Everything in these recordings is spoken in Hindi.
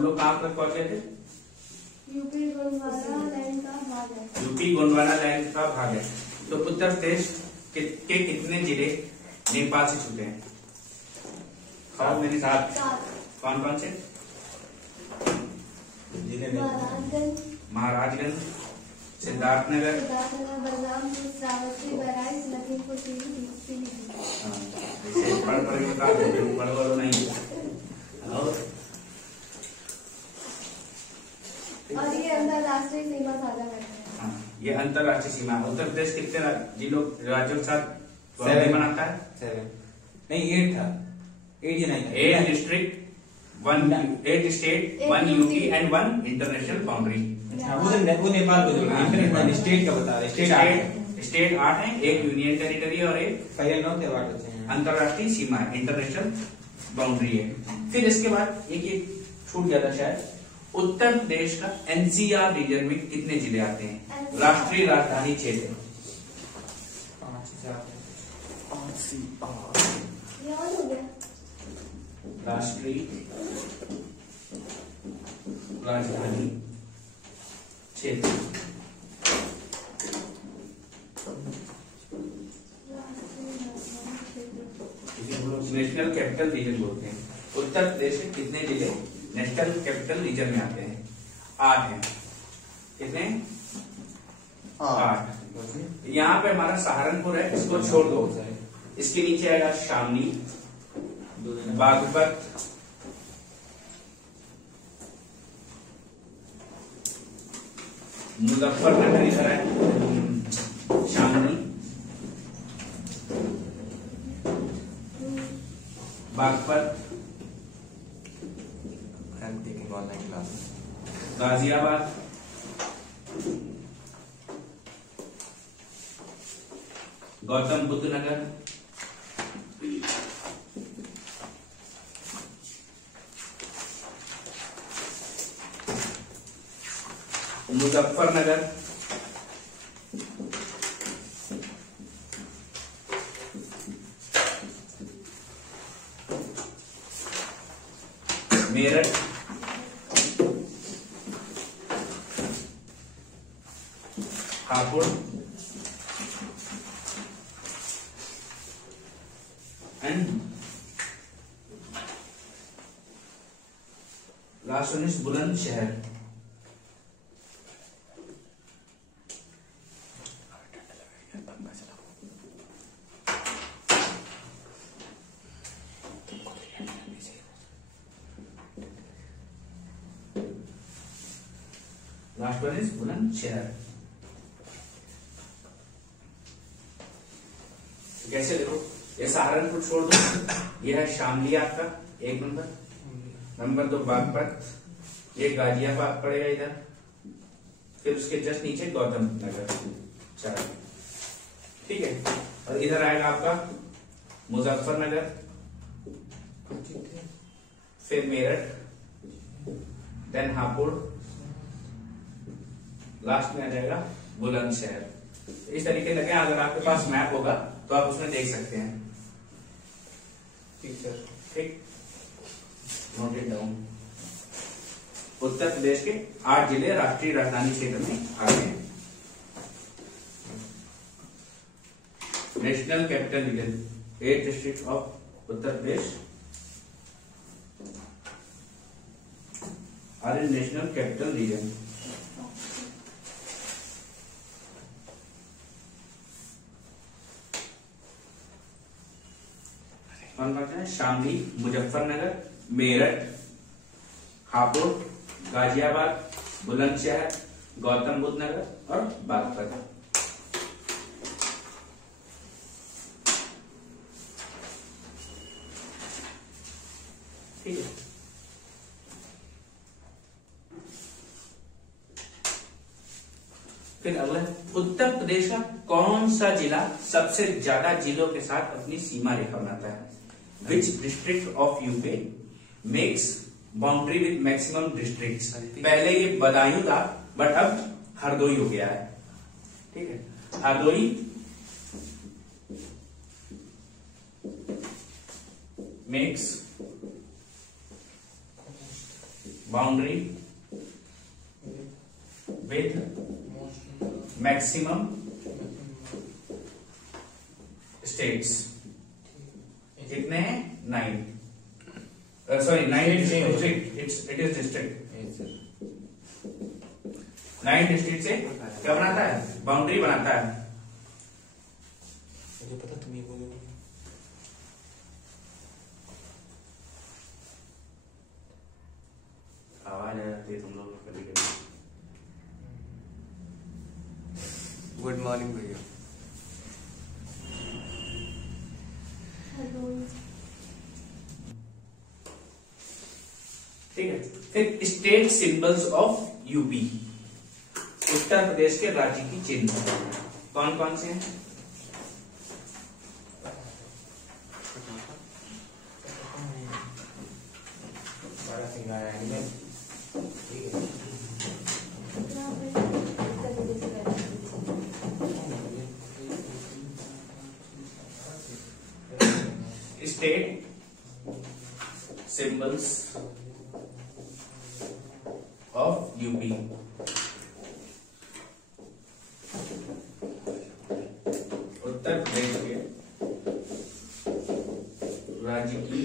हम लोग कहाँ पर पहुंचे थे? यूपी गोंडवाना लैंड का भाग है। यूपी गोंडवाना लैंड का भाग है। तो उत्तर प्रदेश के कितने जिले नेपाल से छूटे हैं? खाओ मेरे साथ। कौन कौन से जिले? महाराजगंज, सिद्धार्थनगर, बलरामपुर, श्रावस्ती, बहराइच, लखीमपुर खीरी। पढ़ नहीं। और ये अंतरराष्ट्रीय सीमा साझा करते हैं। हाँ, ये अंतरराष्ट्रीय सीमा है। उत्तर प्रदेश कितने जिलों राज्यों के साथ बनाता है? 7 नहीं 8 था। 8 या 9 था। 8 district, 8 state, 1 UT and 1 international boundary. वो नेपाल को जोड़ा। इंटरनेशनल स्टेट का बता रहे। स्टेट 8 है, एक यूनियन टेरिटरी और एक पहले 9 थे 8 होते हैं। अंतरराष्ट्रीय सीमा है, इंटरनेशनल बाउंड्री है। फिर इसके बाद एक छूट गया था शायद, उत्तर प्रदेश का एनसीआर रीजन में कितने जिले आते हैं? राष्ट्रीय राजधानी क्षेत्र। राष्ट्रीय राजधानी क्षेत्र, नेशनल कैपिटल रीजन बोलते हैं। उत्तर प्रदेश के कितने जिले नेशनल कैपिटल रीजन में आते हैं? 8 हैं। कितने? 8। यहाँ पे हमारा सहारनपुर है, इसको छोड़ दो। इसके नीचे आएगा शामली, बागपत, मुजफ्फरनगर इधर है, Shamli, Baghpat, online class, Ghaziabad, Gautam Buddh Nagar, Muzaffarnagar, Meerut, Hapur and last one is Bulandshahr. Last one is Bulandshahr. कैसे देखो, ये सहारनपुर छोड़ दो, ये है शामली आपका 1 नंबर, नंबर 2 बागपत, ये गाजियाबाद पड़ेगा इधर, फिर उसके जस्ट नीचे गौतम नगर 4। ठीक है, और इधर आएगा आपका मुजफ्फरनगर, फिर मेरठ, देन हापुड़, लास्ट में आ जाएगा बुलंदशहर। इस तरीके लगे, अगर आपके पास मैप होगा तो आप उसमें देख सकते हैं। ठीक सर, ठीक, note it down. Uttar Pradesh के 8 जिले राष्ट्रीय राजधानी क्षेत्र में आते हैं। National capital region, 8 district of Uttar Pradesh are in national capital region. Shamli, Muzaffarnagar, Meerut, Hapur, Ghaziabad, Bulandshahr, Gautam Buddh Nagar और बागपत। ठीक है, फिर अगला, उत्तर प्रदेश का कौन सा जिला सबसे ज्यादा जिलों के साथ अपनी सीमा रेखा बनाता है? Which district of UP makes boundary with maximum districts? पहले ये बदायूं था, बट अब हरदोई हो गया है। ठीक है, Hardoi makes boundary with maximum states. कितने हैं? 9। Sorry 9 district, it is district. 9 district से क्या बनाता है? बाउंड्री बनाता है। मुझे पता तुम ये बोलोगे। आवाज आ जाती है तुम लोग कभी कभी। गुड मॉर्निंग भैया। हेलो। ठीक है, फिर स्टेट सिंबल्स ऑफ यूपी, उत्तर प्रदेश के राज्य की चिन्ह कौन कौन से हैं? बड़ा सिंगार है। ठीक है। यहाँ पे उत्तर प्रदेश का स्टेट सिंबल्स ऑफ यूपी, उत्तर प्रदेश के राज्य की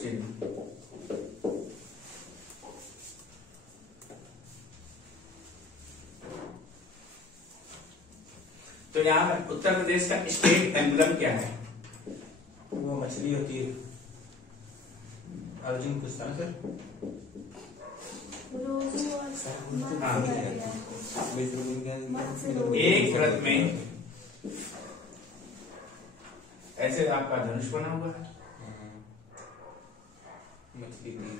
चिन्ह। तो यहाँ पर उत्तर प्रदेश का स्टेट एम्बलम क्या है? वो मछली होती है। अर्जुन पूछता ना सर। रोजू और हाँ। मत्स्य एक रथ में ऐसे आपका धनुष बना हुआ है। मछली की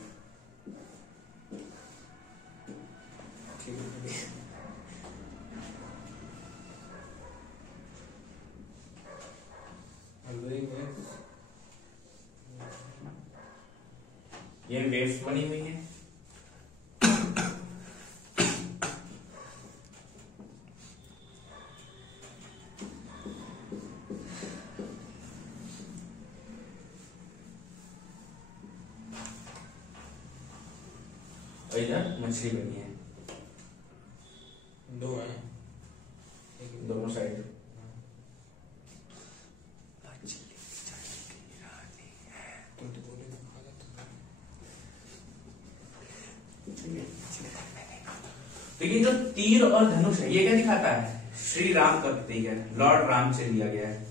ये वेव्स बनी हुई है। और इधर मछली बनी है, दो है दोनों साइड। तुम तो बोले ना खा तो ये जो तीर और धनुष है, ये क्या दिखाता है? श्री राम का प्रतीक है, लॉर्ड राम से लिया गया है।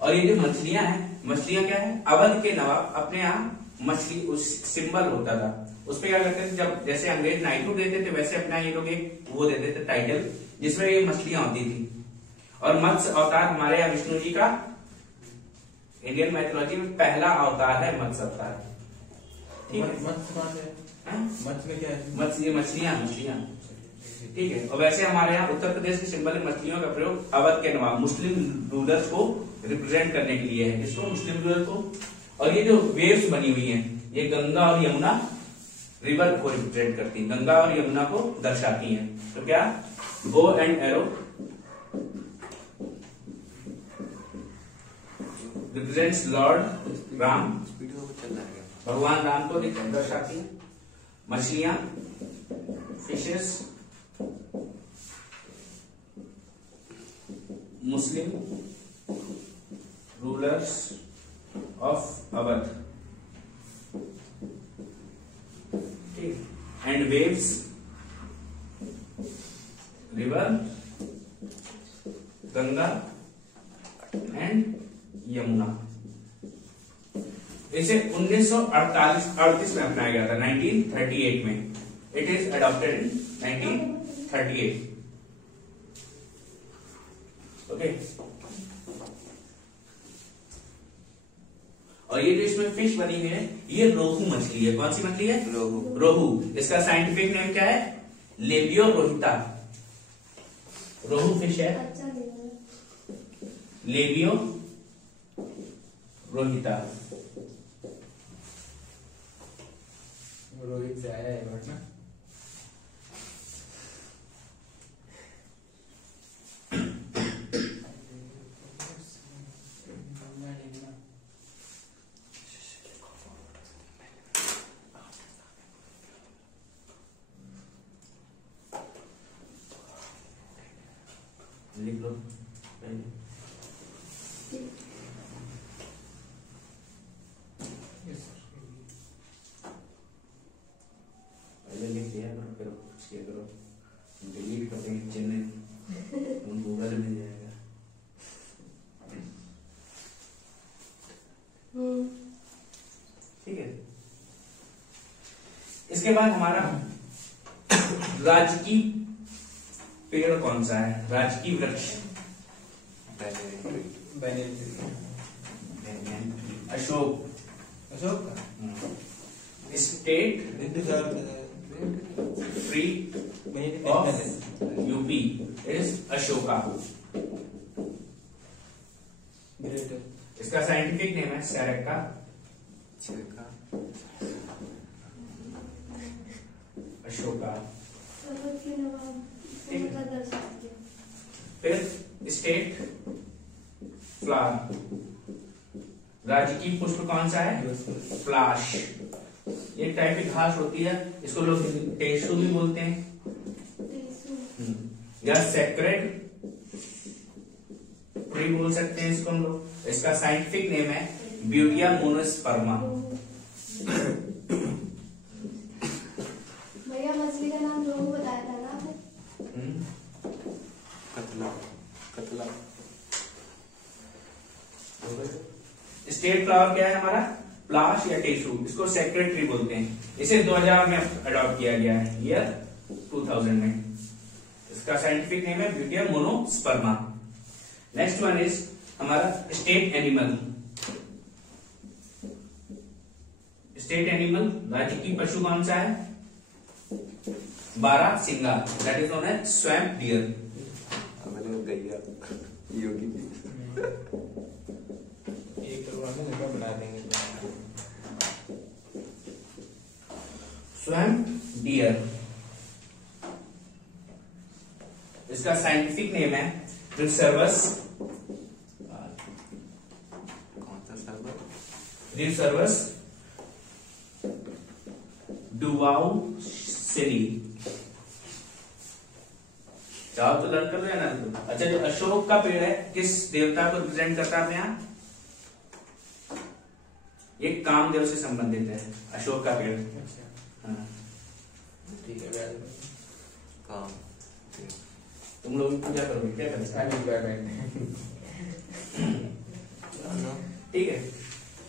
और ये जो मछलियां हैं, मछलियां क्या है? अवध के नवाब अपने यहाँ मछली उस सिंबल होता था, उस पे क्या करते थे, जब जैसे अंग्रेज नाइटहुड देते थे वैसे अपना ये लोग एक वो देते थे टाइटल, जिसमें ये मछलियां होती थी। और मत्स्य अवतार हमारे यहाँ विष्णु जी का इंडियन मैथोलॉजी में पहला अवतार है, मत्स्य अवतार। ठीक है, मत्स्य कौन है? मत्स्य में क्या है? मत्स्य ये मछलियां मछलियां ठीक है। और वैसे हमारे यहाँ उत्तर प्रदेश के सिंबल में मछलियों का प्रयोग अवध के नवाब मुस्लिम रूलर्स को रिप्रेजेंट करने के लिए है। किसको? मुस्लिम रूलर को। और ये जो वेव्स बनी हुई हैं, ये गंगा और यमुना रिवर को रिप्रेजेंट करती हैं, गंगा और यमुना को दर्शाती हैं। तो क्या? Bow and arrow represents lord Ram, भगवान राम को दर्शाती है। मछलियां fishes Muslim rulers of Awadh, ठीक। And waves river Ganga and Yamuna. इसे 1938 में अपनाया गया था, 1938 में। It is adopted in 1938। Okay. और ये जो इसमें फिश बनी हुई है, ये रोहू मछली है। कौन सी मछली है? रोहू। रोहू। इसका साइंटिफिक नेम क्या है? लेबियो रोहिता। रोहू फिश है, अच्छा नहीं है। लेबियो रोहिता। रोहित से आया है वर्ड ना। ठीक है। इसके बाद हमारा राजकीय पेड़ कौन सा है? राजकीय वृक्ष अशोक। अशोक का state tree of UP is Ashoka. इसका साइंटिफिक नेम है सेरेका। अशोका। फिर स्टेट फ्लावर, राजकीय पुष्प कौन सा है? फ्लाश। एक टाइप की घास होती है, इसको लोग टेसू भी बोलते हैं, या सेक्रेड ट्री बोल सकते हैं इसको हम लोग। इसका साइंटिफिक नेम है ब्यूटिया मोनोस्पर्मा। भैया मछली का नाम रोहू बताया था ना आपने? कतला। स्टेट फ्लावर क्या है हमारा? प्लाश या टेसू। इसको सेक्रेड ट्री बोलते हैं। इसे 2000 में अडॉप्ट किया गया है, ईयर 2000 में। इसका साइंटिफिक नेम है Butea monosperma. Next one is हमारा स्टेट एनिमल। स्टेट एनिमल राजकीय पशु कौन सा है? Barasingha, that is known as swamp deer. योगी बना देंगे। Swamp deer. इसका साइंटिफिक नेम है रिसर्वस। कौन सा सर्वर? रिसर्वस डुवाउसिनी। चाहो तो लर्न कर लो या ना तो। अच्छा, जो अशोक का पेड़ है किस देवता को रिप्रेजेंट करता है अपने यहाँ? ये कामदेव से संबंधित है अशोक का पेड़। हाँ। ठीक है, काम तुम लोग पूजा करोगे क्या करें? ठीक है।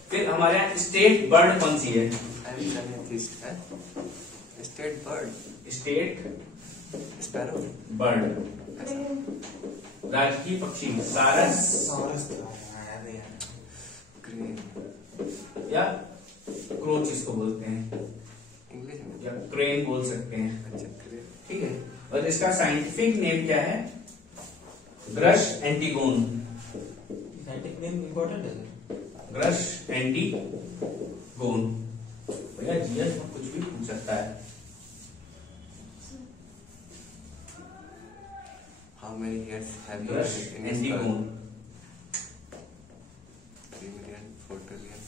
फिर हमारे यहाँ स्टेट बर्ड कौन सी है? State bird. State sparrow. Bird, राजकीय पक्षी सारस या क्रोच इसको बोलते हैं, इंग्लिश में, या क्रेन बोल सकते हैं। अच्छा, ठीक है। और इसका साइंटिफिक नेम क्या है? Grusch antigone. Scientific name important है। Grusch antigone. भैया जीएस में कुछ भी पूछ सकता है। How many years have you Grusch been in this antigone. world? 3 million, 4 trillion.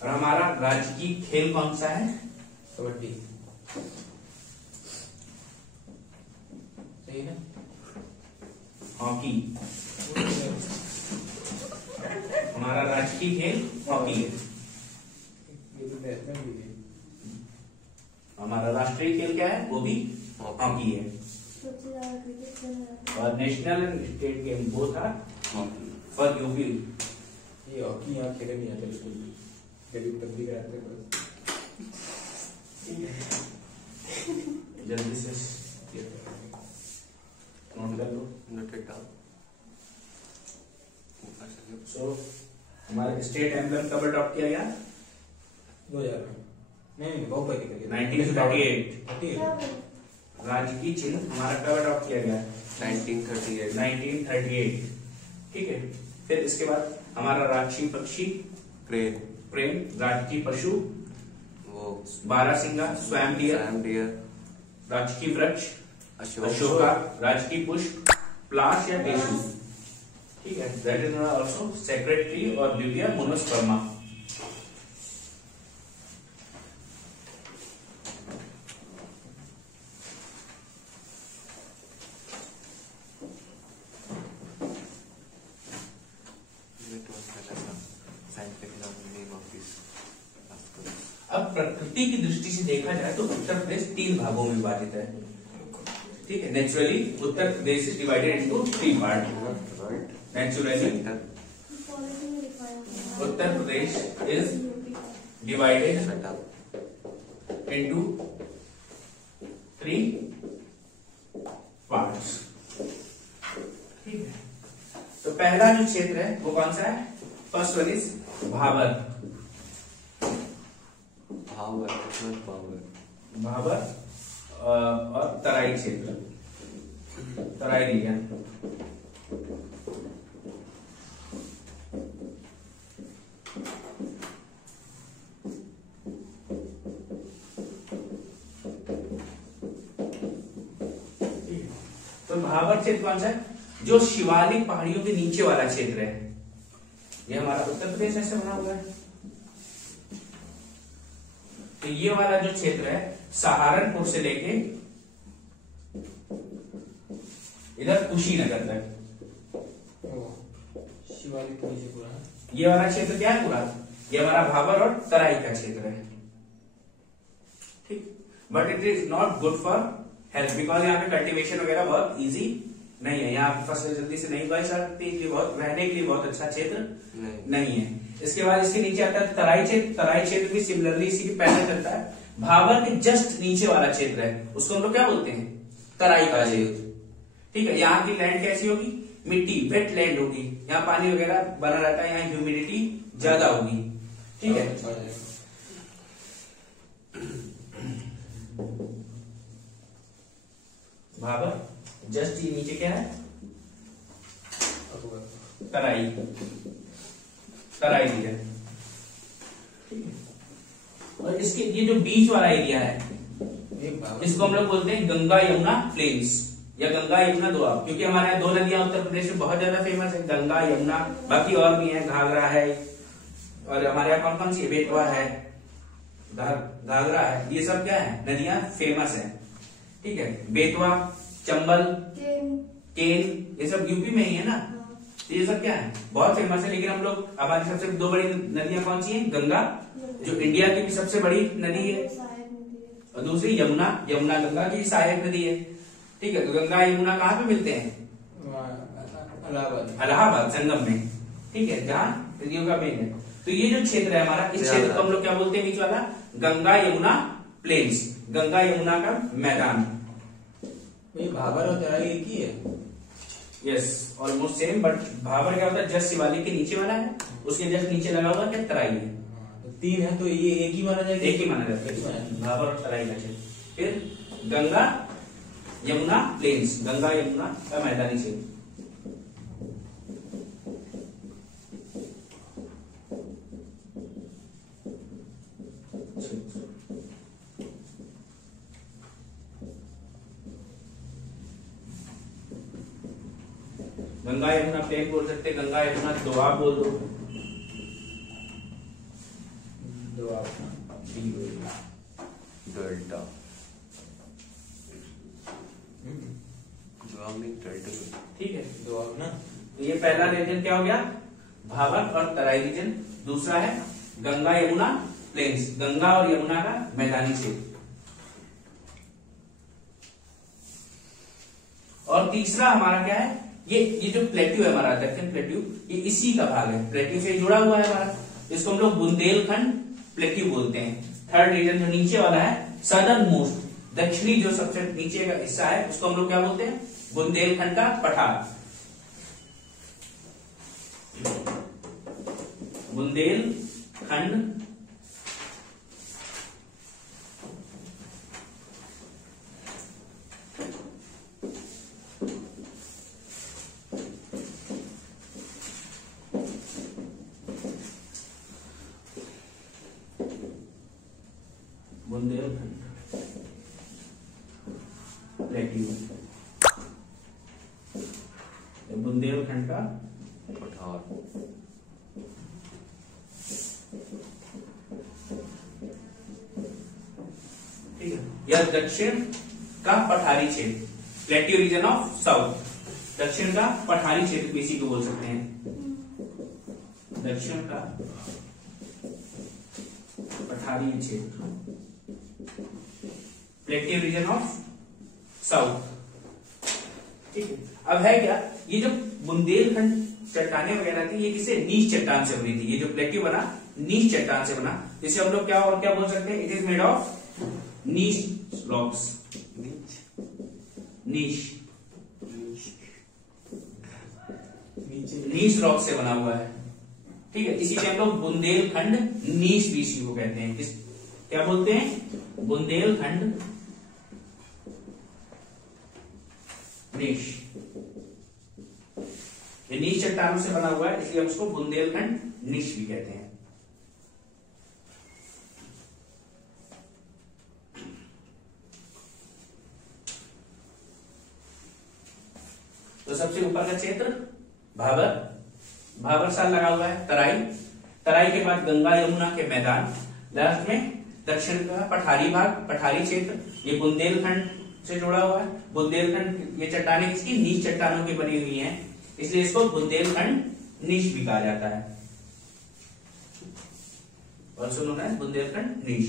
और हमारा राजकीय खेल कौन सा है? कबड्डी। सही ना? हॉकी। हमारा राजकीय खेल हॉकी है। हमारा राष्ट्रीय खेल क्या है? वो भी हॉकी है। सबसे ज्यादा क्रिकेट खेला जाता है। और national and state game both are for UP. ये हॉकी यहाँ खेले नहीं आते बिल्कुल भी, गरीब तब भी कराते बस। जल्दी से नोट कर लो। Noted down. सो हमारे स्टेट एम्बलम कब अडॉप्ट किया गया? 2000 में। नहीं बहुत पहले किया गया। 1938। क्या बोले? राजकीय चिन्ह हमारा कब अडॉप्ट किया गया? 1938। 1938। ठीक है। फिर इसके बाद हमारा राजकीय पक्षी क्रेन। प्रेम, राजकीय पशु वो बारहसिंगा स्वैम्प डियर, सैम डियर। राजकीय वृक्ष अशोक। अशोका, राजकीय पुष्प प्लाश या टेसू। ठीक है। That is also sacred tree और ब्यूटिया मोनोस्पर्मा। अब प्रकृति की दृष्टि से देखा जाए तो उत्तर प्रदेश 3 भागों में विभाजित है, ठीक है। Naturally Uttar Pradesh is divided into 3 part. Naturally Uttar Pradesh is divided into 3 parts, ठीक है। तो पहला जो क्षेत्र है वो कौन सा है? First one is Bhabar. Bhabar और तराई क्षेत्र, तराई रीजन। तो भाबर क्षेत्र कौन सा है? जो शिवालिक पहाड़ियों के नीचे वाला क्षेत्र है। ये हमारा उत्तर प्रदेश ऐसे बना हुआ है। तो ये वाला जो क्षेत्र है सहारनपुर से लेके इधर कुशीनगर तक, शिवालिक नीचे पूरा ये वाला क्षेत्र क्या है पूरा? ये हमारा भाबर और तराई का क्षेत्र है, ठीक। But it is not good for health, because यहाँ पे कल्टीवेशन वगैरह बहुत इजी नहीं है। यहाँ पे फसल जल्दी से नहीं उगाई जा सकती, इसलिए बहुत रहने के लिए बहुत अच्छा क्षेत्र नहीं है। इसके बाद इसके नीचे आता है तराई क्षेत्र। तराई क्षेत्र भी सिमिलरली इसी के पहले चलता है। भाबर के जस्ट नीचे वाला क्षेत्र है उसको हम लोग क्या बोलते हैं? तराई का क्षेत्र, ठीक है। यहाँ की लैंड कैसी होगी? मिट्टी, वेट लैंड होगी, यहाँ पानी वगैरह बना रहता है, यहाँ ह्यूमिडिटी ज्यादा होगी, ठीक है। भाबर जस्ट ये नीचे क्या है? तराई, तराई रीजन, ठीक है। और इसके ये जो बीच वाला एरिया है इसको हम लोग बोलते हैं गंगा यमुना प्लेन्स या गंगा यमुना दोआब, क्योंकि हमारे यहाँ 2 नदियां उत्तर प्रदेश में बहुत ज्यादा फेमस है, गंगा यमुना। बाकी और भी है, घाघरा है, और हमारे यहाँ कौन कौन सी? बेतवा है, घाघरा है। ये सब क्या है? नदियां फेमस है, ठीक है। बेतवा, चंबल, केन, ये सब यूपी में ही है ना। ये सब क्या है? बहुत फेमस है। लेकिन हम लोग हमारी सबसे 2 बड़ी नदियां कौन सी हैं? गंगा, जो इंडिया की भी सबसे बड़ी नदी है, और दूसरी यमुना। यमुना गंगा की सहायक नदी है, ठीक है। गंगा यमुना कहाँ पे मिलते हैं? इलाहाबाद संगम में, ठीक है, जहाँ नदियों का मेन है। तो ये जो क्षेत्र है हमारा, इस क्षेत्र को हम लोग क्या बोलते हैं? बीच वाला गंगा यमुना प्लेन्स, गंगा यमुना का मैदान। भाबर और तराई एक ही है? Yes, almost same. But Bhabar क्या होता है? जस्ट शिवालिक के नीचे वाला है, उसके जस्ट नीचे लगा हुआ क्या? तराई है। तो 3 है, तो ये एक ही माना जाएगा? एक ही माना जाता है, भाबर और तराई का क्षेत्र। फिर गंगा यमुना प्लेन्स, गंगा यमुना का मैदानी क्षेत्र। गंगा यमुना प्लेन बोल सकते, गंगा यमुना दोआब बोल दो। डेल्टा, ठीक है। दोआब ना। तो ये पहला रीजन क्या हो गया? भाबर और तराई रीजन। दूसरा है गंगा यमुना प्लेन्स, गंगा और यमुना का मैदानी क्षेत्र। और तीसरा हमारा क्या है? ये जो प्लेट्यू है हमारा, दक्षिण प्लेट्यू, ये इसी का भाग है, प्लेट्यू से जुड़ा हुआ है हमारा। इसको हम लोग बुंदेलखंड प्लेट्यू बोलते हैं। थर्ड रीजन जो नीचे वाला है, सदर्न मोस्ट, दक्षिणी जो सबसे नीचे का हिस्सा है, उसको हम लोग क्या बोलते हैं? बुंदेलखंड का पठार, बुंदेलखंड बुंदेलखंड प्लेट्यू, बुंदेलखंड का पठार, ठीक है। या दक्षिण का पठारी क्षेत्र, प्लेट्यू रीजन ऑफ साउथ, दक्षिण का पठारी क्षेत्र भी इसी को बोल सकते हैं। दक्षिण का पठारी क्षेत्र, प्लेटिव रीजन ऑफ साउथ। ठीक है, अब है क्या, ये जो बुंदेलखंड चट्टाने वगैरह थी ये किसे, नीच चट्टान से बनी थी। ये जो प्लेटिव बना नीच चट्टान से बना, जिसे हम लोग क्या और क्या बोल सकते हैं, इट इज मेड ऑफ नीच रॉक्स, नीच नीच रॉक से बना हुआ है। ठीक है, इसीलिए हम लोग बुंदेलखंड नीच बीसी को कहते हैं। किस, क्या बोलते हैं, बुंदेलखंड नीच। ये नीच चट्टानों से बना हुआ है, इसलिए हम उसको बुंदेलखंड नीच भी कहते हैं। तो सबसे ऊपर का क्षेत्र भाबर, भाबर साल लगा हुआ है। तराई, तराई के बाद गंगा यमुना के मैदान, लास्ट में दक्षिण का पठारी भाग, पठारी क्षेत्र। ये बुंदेलखंड से जुड़ा हुआ है। बुंदेलखंड, ये चट्टानें किसकी, नीच चट्टानों की बनी हुई हैं, इसलिए इसको बुंदेलखंड नीच भी कहा जाता है। ऑल्सो नोन एज बुंदेलखंड नीच।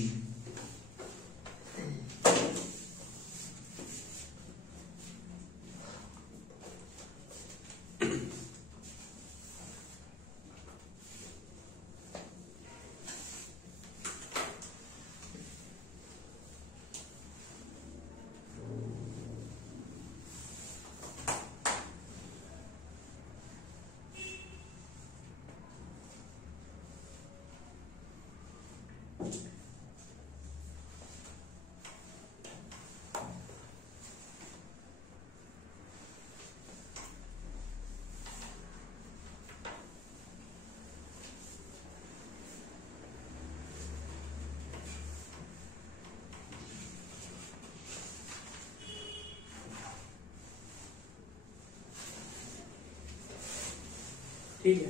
ठीक है।